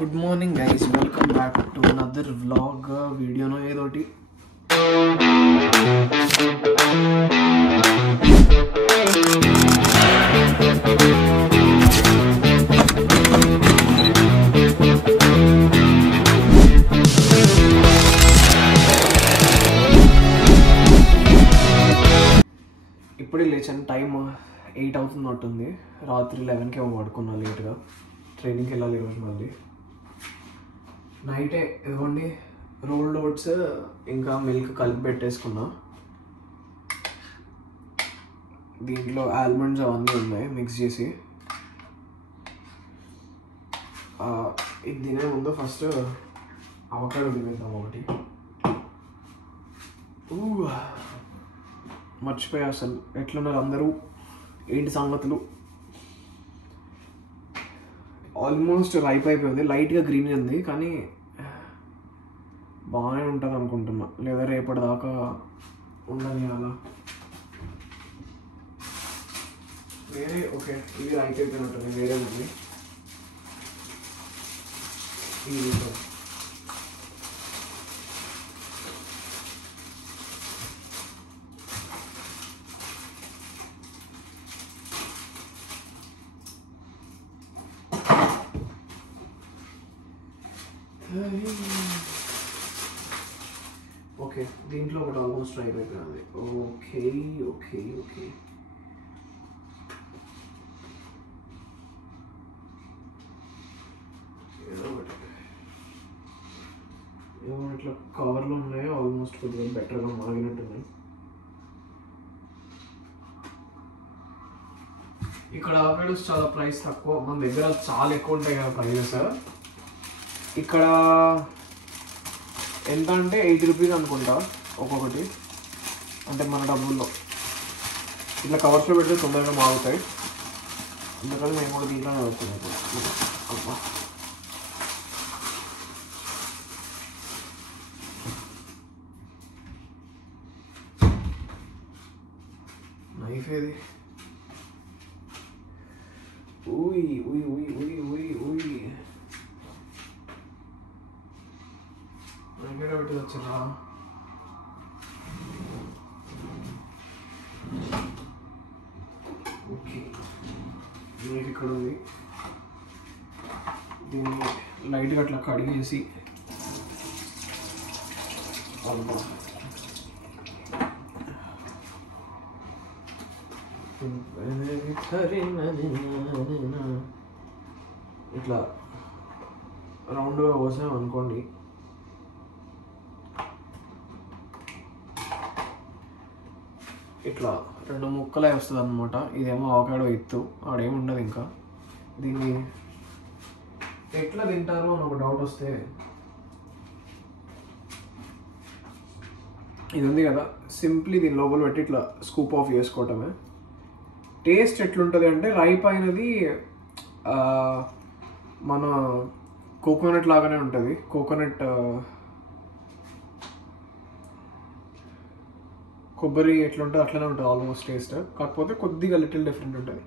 Good morning guys, welcome back to another vlog video no edoti. ఇప్పుడే లేచాను, time 8 అవుతున్నట్టుంది. రాత్రి 11కి ఏమో పడుకున్నా లేట్గా. ట్రైనింగ్కి వెళ్ళాలి ఈరోజు మళ్ళీ. నైటే ఇదిగోండి రోల్డ్ ఓట్స్ ఇంకా మిల్క్ కలిపి పెట్టేసుకున్నా. దీంట్లో ఆల్మండ్స్ అవన్నీ ఉన్నాయి మిక్స్ చేసి. ఇది తినే ముందు ఫస్ట్ అవకాడో తినేద్దాం ఒకటి. మర్చిపోయా అసలు, ఎట్లున్నారు అందరూ, ఏంటి సంగతులు? ఆల్మోస్ట్ రైప్ అయిపోయింది, లైట్గా గ్రీన్ ఉంది, కానీ బాగానే ఉంటుంది అనుకుంటున్నా. లేదా రేపటిదాకా ఉండని అలా. వేరే ఓకే, ఇది రైట్ అయిపోయినట్టుంది. వేరే ఉంది ఇది. ఓకే, దీంట్లో ఒకటి ఆల్మోస్ట్ రైప్ అయిపోయింది. ఓకే ఓకే ఓకే ఇట్లా కవర్లో ఉన్నాయి, ఆల్మోస్ట్ కొద్దిగా బెటర్గా మాగినట్టున్నాయి. ఇక్కడ అవకాడోస్ చాలా ప్రైస్ తక్కువ, మన దగ్గర చాలా ఎక్కువ ఉంటాయి కదా ప్రైజెస్. ఇక్కడ ఎంత అంటే 8 రూపీస్ అనుకుంటా ఒక్కొక్కటి, అంటే మన డబ్బుల్లో. ఇట్లా కవర్స్లో పెడితే తొందరగా మాగుతాయి, అందుకని మేము కూడా దీంట్లోనే పెడుతున్నాం. అబ్బా, నైఫ్ ఏది? ఉయ్ ఉయ్ ఉయ్ ఉయ్ ఉయ్ ఉయ్ ఎక్కడ పెట్టి వచ్చినా? ఓకే, నీకు ఇక్కడ ఉంది. దీన్ని లైట్గా అట్లా కడిగేసి ఇట్లా రౌండ్గా పోసాం అనుకోండి. ఇట్లా 2 ముక్కలే వస్తుంది అనమాట. ఇదేమో అవకాడో ఎత్తు, ఆడేమి ఉండదు. ఇంకా దీన్ని ఎట్లా తింటారు అని ఒక డౌట్ వస్తే, ఇది ఉంది కదా, సింప్లీ దీని లోపల పెట్టి ఇట్లా స్కూప్ ఆఫ్ చేసుకోవటమే. టేస్ట్ ఎట్లుంటుంది అంటే, రైప్ అయినది మన కోకోనట్ లాగానే ఉంటుంది. కోకోనట్ కొబ్బరి ఎట్లుంటుంది అట్లనే ఉంటుంది ఆల్మోస్ట్ టేస్ట్, కాకపోతే కొద్దిగా లిటిల్ డిఫరెంట్ ఉంటుంది.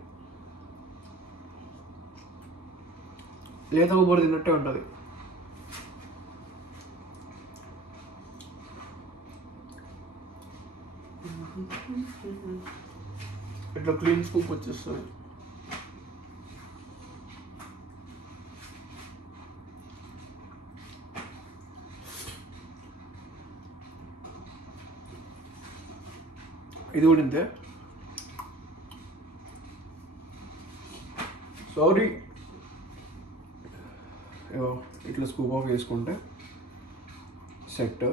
లేత కొబ్బరి తిన్నట్టే ఉంటుంది. ఇట్లా క్లీన్ స్కూప్ వచ్చేస్తుంది. ఇది కూడా ఇంతే. సారీ, ఇట్లా స్కూప్ ఆఫ్ వేసుకుంటే సెట్.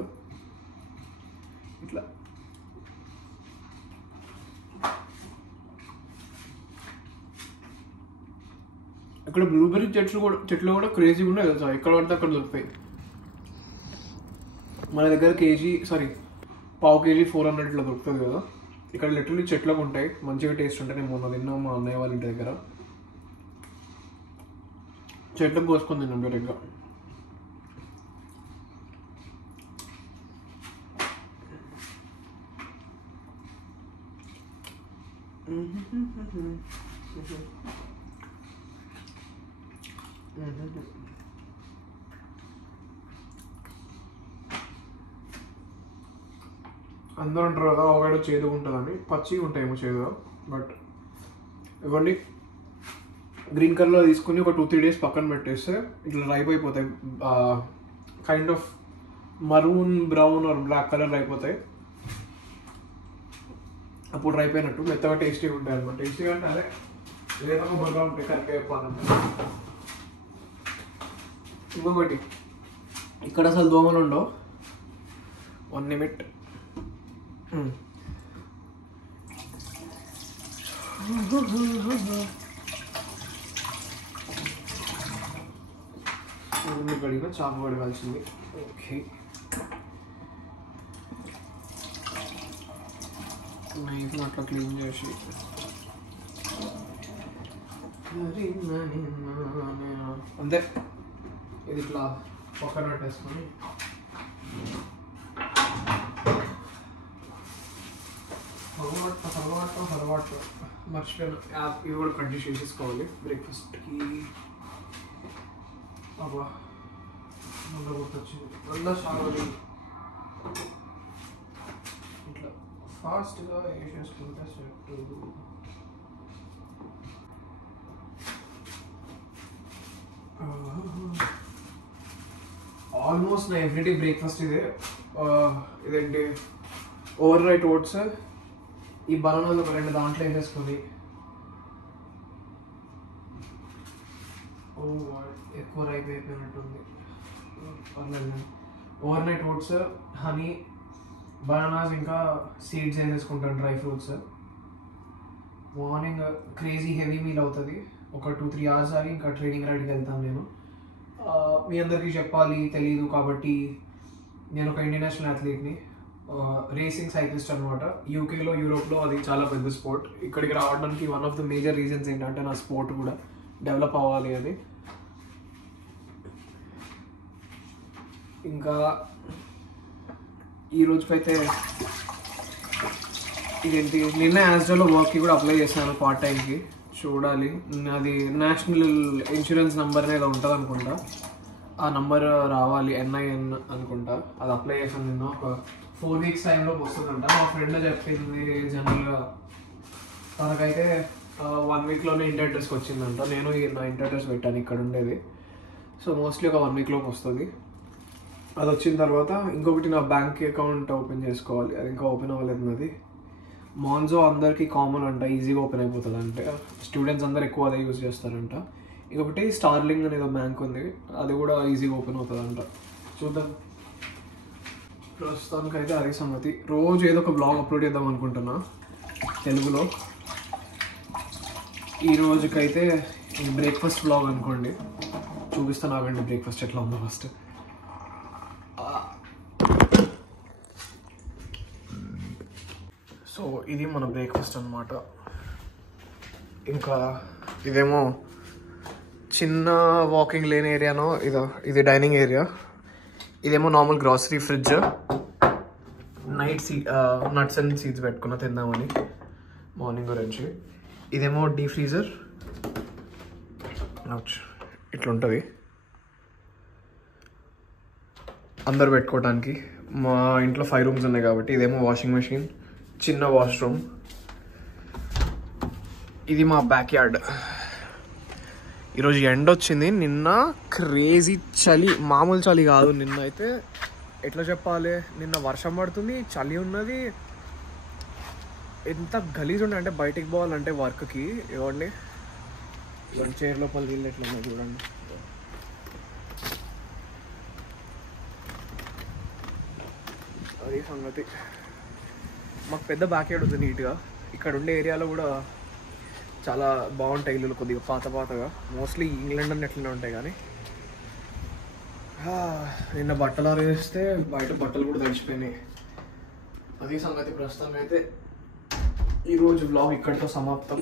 ఇట్లా ఇక్కడ బ్లూబెర్రీ చెట్లు కూడా క్రేజీగా ఉన్నాయి తెలుసా. ఎక్కడ పడితే అక్కడ దొరుకుతాయి. మన దగ్గర పావు కేజీ 400 ఇట్లా దొరుకుతుంది కదా. ఇక్కడ లిటరలీ చెట్లకు ఉంటాయి, మంచిగా టేస్ట్ ఉంటాయి. నేను మొన్న తిన్నాం మా అన్నయ్య వాళ్ళ ఇంటి దగ్గర. చెట్లకు కోసుకొని తిన్నాం డైరెక్ట్గా. అందరూ అంటారు కదా అవకాడో చేదుగా ఉంటుందని, పచ్చిగా ఉంటాయేమో చేదుగా. బట్ ఇవ్వండి, గ్రీన్ కలర్లో తీసుకుని ఒక 2-3 days పక్కన పెట్టేస్తే ఇట్లా రైప్ అయిపోతాయి. Kind of maroon brown or black colour అయిపోతాయి. అప్పుడు రైప్ అయినట్టు మెత్తగా టేస్టీగా ఉంటాయి అనమాట. టేస్టీగా అంటే అదే లేదా బర్గా ఉంటాయి కరెక్ట్గా చెప్పాలంటే. ఇంకొకటి, ఇక్కడ అసలు దోమలు ఉండవు. 1 minute. కడిగిన చాప పడవలసింది. ఓకే, నైఫ్ అట్లా క్లీన్ చేసి అంతే. ఇది ఇట్లా పక్కన పెట్టేసుకొని అలవాటు మర్చిపోయాను. ఇవి కూడా కట్ చేసేసుకోవాలి బ్రేక్ఫాస్ట్కి. అబ్బా ముందు గుర్తొచ్చింది, మళ్ళీ చాలా ఇట్లా ఫాస్ట్గా వేసేసుకుంటే సెట్. ఆల్మోస్ట్ నా ఎవ్రీడే బ్రేక్ఫాస్ట్ ఇదే. ఇదేంటి ఓవర్ నైట్ ఓట్స్, ఈ బనానాలు ఒక 2 దాంట్లో వేసేసుకొని, ఎక్కువ రైప్ అయిపోయినట్టుంది, overnight oats, honey, bananas, ఇంకా సీడ్స్ వేసేసుకుంటాను, dry fruits. Morning crazy heavy meal అవుతుంది. ఒక 2-3 hours ఆగి ఇంకా ట్రైనింగ్ రైడ్కి వెళ్తాను నేను. మీ అందరికీ చెప్పాలి తెలీదు కాబట్టి, నేను ఒక ఇంటర్నేషనల్ అథ్లీట్ని, రేసింగ్ సైక్లిస్ట్ అనమాట. యూకేలో, యూరోప్లో అది చాలా పెద్ద స్పోర్ట్. ఇక్కడికి రావడానికి one of the major reasons ఏంటంటే నా స్పోర్ట్ కూడా డెవలప్ అవ్వాలి అని. ఇంకా ఈ రోజుకైతే ఇదేంటి, నిన్న యాజ్లో వర్క్కి కూడా అప్లై చేశాను పార్ట్ టైంకి. చూడాలి, అది నేషనల్ ఇన్సూరెన్స్ నెంబర్ అనేది ఉంటుంది అనుకుంటా. ఆ నంబర్ రావాలి, NIN అనుకుంటా. అది అప్లై చేశాను నిన్న. ఒక 4 weeks టైంలో వస్తుందంట. మా ఫ్రెండ్ చెప్పింది జనరల్గా తనకైతే 1 weekలోనే ఇంటి అడ్రస్కి వచ్చిందంట. నేను నా ఇంటి అడ్రస్ పెట్టాను ఇక్కడ ఉండేది. సో మోస్ట్లీ ఒక 1 weekలోకి వస్తుంది. అది వచ్చిన తర్వాత ఇంకొకటి, నా బ్యాంక్ అకౌంట్ ఓపెన్ చేసుకోవాలి. అది ఇంకా ఓపెన్ అవ్వలేదు నాది. మాన్జో అందరికీ కామన్ అంట, ఈజీగా ఓపెన్ అయిపోతుంది అంటే. స్టూడెంట్స్ అందరు ఎక్కువ అదే యూజ్ చేస్తారంట. ఇంకొకటి స్టార్లింగ్ అనేది ఒక బ్యాంక్ ఉంది, అది కూడా ఈజీగా ఓపెన్ అవుతుందంట. చూద్దాం. ప్రస్తుతానికైతే అదే సంగతి. రోజు ఏదో ఒక బ్లాగ్ అప్లోడ్ చేద్దాం అనుకుంటున్నా తెలుగులో. ఈ రోజుకైతే బ్రేక్ఫాస్ట్ బ్లాగ్ అనుకోండి. చూపిస్తాను ఆగండి బ్రేక్ఫాస్ట్ ఎట్లా ఉందో ఫస్ట్. సో ఇది మన బ్రేక్ఫాస్ట్ అనమాట. ఇంకా ఇదేమో చిన్న వాకింగ్ లేన్ ఏరియానో ఇది డైనింగ్ ఏరియా. ఇదేమో normal grocery fridge. Nuts and seeds పెట్టుకున్న తిందామని మార్నింగ్ గురించి. ఇదేమో డీ ఫ్రీజర్. ఇట్లా ఉంటుంది అందరు పెట్టుకోవడానికి. మా ఇంట్లో 5 rooms ఉన్నాయి కాబట్టి. ఇదేమో వాషింగ్ మెషిన్, చిన్న వాష్రూమ్. ఇది మా బ్యాక్ యార్డ్. ఈరోజు ఎండ వచ్చింది. నిన్న క్రేజీ చలి, మామూలు చలి కాదు. నిన్న అయితే ఎట్లా చెప్పాలి, నిన్న వర్షం పడుతుంది, చలి ఉన్నది. ఎంత గలీజ్ ఉండే అంటే బయటికి పోవాలంటే వర్క్కి. ఇవ్వండి చైర్ లోపల నీళ్ళు ఎట్లా ఉన్నాయి చూడండి. అది సంగతి. మాకు పెద్ద బ్యాక్ యార్డ్ ఉంది నీట్గా. ఇక్కడ ఉండే ఏరియాలో కూడా చాలా బాగుంటాయి ఇల్లులు, కొద్దిగా పాతగా. మోస్ట్లీ ఇంగ్లాండ్ అని ఎట్లనే ఉంటాయి. కానీ నిన్న బట్టలు ఆరేస్తే బయట బట్టలు కూడా తడిచిపోయినాయి. అది సంగతి. ప్రస్తుతం అయితే ఈరోజు వ్లాగ్ ఇక్కడితో సమాప్తం.